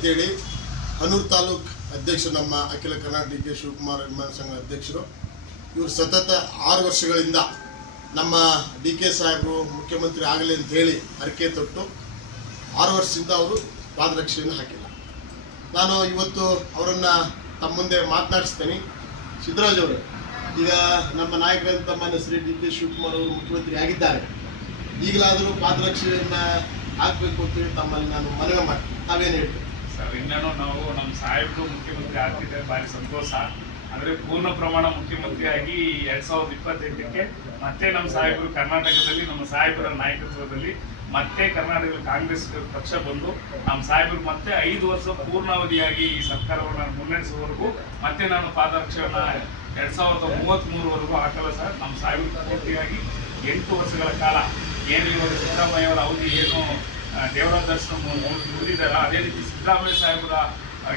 ಅಂತೇಳಿ ಹನೂರು ತಾಲೂಕ್ ಅಧ್ಯಕ್ಷರು, ನಮ್ಮ ಅಖಿಲ ಕರ್ನಾಟಕ ಡಿ ಕೆ ಶಿವಕುಮಾರ್ ಅಭಿಮಾನಿ ಸಂಘ ಅಧ್ಯಕ್ಷರು. ಇವರು ಸತತ 6 ವರ್ಷಗಳಿಂದ ನಮ್ಮ ಡಿ ಕೆ ಸಾಹೇಬರು ಮುಖ್ಯಮಂತ್ರಿ ಆಗಲಿ ಅಂತ ಹೇಳಿ ಹರಕೆ ತೊಟ್ಟು 6 ವರ್ಷದಿಂದ ಅವರು ಪಾದರಕ್ಷೆಯನ್ನು ಹಾಕಿಲ್ಲ. ನಾನು ಇವತ್ತು ಅವರನ್ನು ತಮ್ಮ ಮುಂದೆ ಮಾತನಾಡಿಸ್ತೇನೆ. ಸಿದ್ದರಾಜ್ ಅವರು, ಈಗ ನಮ್ಮ ನಾಯಕರಂತ ಮಾನ್ಯ ಶ್ರೀ ಡಿ ಕೆ ಶಿವಕುಮಾರ್ ಅವರು ಮುಖ್ಯಮಂತ್ರಿ ಆಗಿದ್ದಾರೆ. ಈಗಲಾದರೂ ಪಾದರಕ್ಷೆಯನ್ನು ಹಾಕಬೇಕು ಅಂತೇಳಿ ತಮ್ಮಲ್ಲಿ ನಾನು ಮನವಿ ಮಾಡ್ತೀನಿ. ತಾವೇನು ಹೇಳ್ತೀವಿ ಸರ್? ಇನ್ನೇನು ನಾವು ನಮ್ಮ ಸಾಹೇಬರು ಮುಖ್ಯಮಂತ್ರಿ ಆಗ್ತಿದ್ದಾರೆ, ಭಾರಿ ಸಂತೋಷ. ಅಂದರೆ ಪೂರ್ಣ ಪ್ರಮಾಣ ಮುಖ್ಯಮಂತ್ರಿಯಾಗಿ 2028ಕ್ಕೆ ಮತ್ತೆ ನಮ್ಮ ಸಾಹೇಬರು ಕರ್ನಾಟಕದಲ್ಲಿ, ನಮ್ಮ ಸಾಹೇಬರ ನಾಯಕತ್ವದಲ್ಲಿ ಮತ್ತೆ ಕರ್ನಾಟಕದಲ್ಲಿ ಕಾಂಗ್ರೆಸ್ ಪಕ್ಷ ಬಂದು ನಮ್ಮ ಸಾಹೇಬರು ಮತ್ತೆ 5 ವರ್ಷ ಪೂರ್ಣಾವಧಿಯಾಗಿ ಈ ಸರ್ಕಾರವನ್ನು ಮುನ್ನಡೆಸುವವರೆಗೂ ಮತ್ತೆ ನಾನು ಪಾದರಕ್ಷೆಯನ್ನು 2033ವರೆಗೂ ಹಾಕಲ್ಲ ಸರ್. ನಮ್ಮ ಸಾಹೇಬರು ಪೂರ್ತಿಯಾಗಿ 8 ವರ್ಷಗಳ ಕಾಲ ಏನು ಇವಾಗ ಸಿದ್ದರಾಮಯ್ಯ ಅವರ ಅವಧಿ ಏನು ದೇವರಾಜ ದರ್ಶನ ಮುಗಿದಿದ್ದಾರ, ಅದೇ ರೀತಿ ಸಿದ್ದರಾಮಯ್ಯ ಸಾಹೇಬರ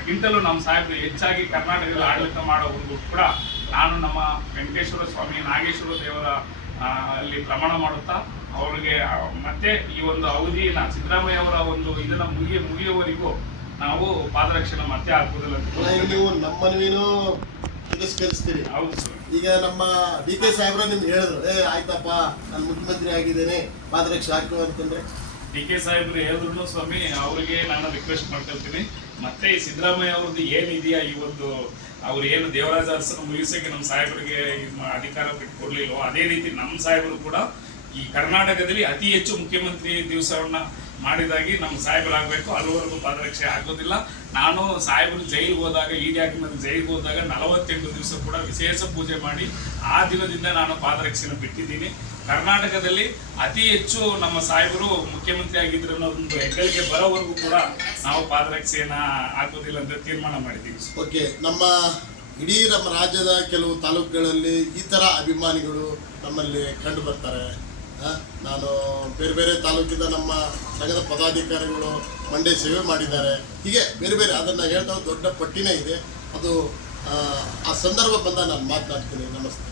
ಗಿಂತಲೂ ನಮ್ಮ ಸಾಹೇಬರು ಹೆಚ್ಚಾಗಿ ಕರ್ನಾಟಕದಲ್ಲಿ ಆಡಳಿತ ಮಾಡೋವರೆಗೂ ಕೂಡ ನಾನು ನಮ್ಮ ವೆಂಕಟೇಶ್ವರ ಸ್ವಾಮಿ, ನಾಗೇಶ್ವರ ದೇವರ ಅಲ್ಲಿ ಪ್ರಮಾಣ ಮಾಡುತ್ತಾ ಅವರಿಗೆ ಮತ್ತೆ ಈ ಒಂದು ಅವಧಿನ ಸಿದ್ದರಾಮಯ್ಯ ಅವರ ಒಂದು ಇದನ್ನ ಮುಗಿಯುವವರೆಗೂ ನಾವು ಪಾದರಕ್ಷೆನ ಮತ್ತೆ ಹಾಕುವುದಿಲ್ಲ. ನೀವು ನಮ್ಮ ಮನವಿನೂ ತಿರಸ್ಕರಿಸ್ತೀರಿ? ಹೌದು ಸರ್. ಈಗ ನಮ್ಮ ಡಿ ಕೆ ಸಾಹೇಬ್ರ ನಿಮ್ಗೆ ಹೇಳಿದ್ರು, ಆಯ್ತಪ್ಪ ನಾನು ಮುಖ್ಯಮಂತ್ರಿ ಆಗಿದ್ದೇನೆ, ಪಾದರಕ್ಷೆ ಹಾಕು ಅಂತಂದ್ರೆ ಡಿ ಕೆ ಸಾಹೇಬ್ರು ಹೇಳಿದ್ರು ಸ್ವಾಮಿ, ಅವರಿಗೆ ನಾನು ರಿಕ್ವೆಸ್ಟ್ ಮಾಡ್ಕೊಳ್ತೀನಿ. ಮತ್ತೆ ಈ ಸಿದ್ದರಾಮಯ್ಯ ಅವ್ರದ್ದು ಏನಿದೆಯಾ ಈ ಒಂದು ಅವ್ರು ಏನು ದೇವರಾಜ ಅರಸನ ಮುಗಿಸೋಕೆ ನಮ್ಮ ಸಾಹೇಬರಿಗೆ ಅಧಿಕಾರ ಬಿಟ್ಟುಕೊಡ್ಲಿಲ್ವೋ, ಅದೇ ರೀತಿ ನಮ್ಮ ಸಾಹೇಬರು ಕೂಡ ಈ ಕರ್ನಾಟಕದಲ್ಲಿ ಅತಿ ಹೆಚ್ಚು ಮುಖ್ಯಮಂತ್ರಿ ದಿವಸವನ್ನ ಮಾಡಿದಾಗಿ ನಮ್ಮ ಸಾಹೇಬರಾಗಬೇಕು. ಅಲ್ಲಿವರೆಗೂ ಪಾದರಕ್ಷೆ ಆಗೋದಿಲ್ಲ. ನಾನು ಸಾಹೇಬರು ಜೈಲಿಗೆ ಹೋದಾಗ, ಇಡಿ ಹಾಕಿದ ಜೈಲಿಗೆ ಹೋದಾಗ 48 ದಿವಸ ಕೂಡ ವಿಶೇಷ ಪೂಜೆ ಮಾಡಿ ಆ ದಿನದಿಂದ ನಾನು ಪಾದರಕ್ಷೆನ ಬಿಟ್ಟಿದ್ದೀನಿ. ಕರ್ನಾಟಕದಲ್ಲಿ ಅತಿ ಹೆಚ್ಚು ನಮ್ಮ ಸಾಹೇಬರು ಮುಖ್ಯಮಂತ್ರಿ ಆಗಿದ್ರು ಅನ್ನೋ ಒಂದು ಹೆಗ್ಗಳಿಕೆ ಬರೋವರೆಗೂ ಕೂಡ ನಾವು ಪಾದರಕ್ಷೆಯನ್ನ ಹಾಕೋದಿಲ್ಲ ಅಂತ ತೀರ್ಮಾನ ಮಾಡಿದ್ದೀವಿ. ಓಕೆ, ನಮ್ಮ ಇಡೀ ನಮ್ಮ ರಾಜ್ಯದ ಕೆಲವು ತಾಲೂಕುಗಳಲ್ಲಿ ಈ ಥರ ಅಭಿಮಾನಿಗಳು ನಮ್ಮಲ್ಲಿ ಕಂಡು ಬರ್ತಾರೆ. ನಾನು ಬೇರೆ ಬೇರೆ ತಾಲೂಕಿಂದ ನಮ್ಮ ಸಂಘದ ಪದಾಧಿಕಾರಿಗಳು ಮಂಡ್ಯ ಸೇವೆ ಮಾಡಿದ್ದಾರೆ. ಹೀಗೆ ಬೇರೆ ಬೇರೆ ಅದನ್ನು ಹೇಳ್ತಾ ದೊಡ್ಡ ಪಟ್ಟಿನೇ ಇದೆ. ಅದು ಆ ಸಂದರ್ಭ ಬಂದ ನಾನು ಮಾತನಾಡ್ತೀನಿ. ನಮಸ್ತೆ.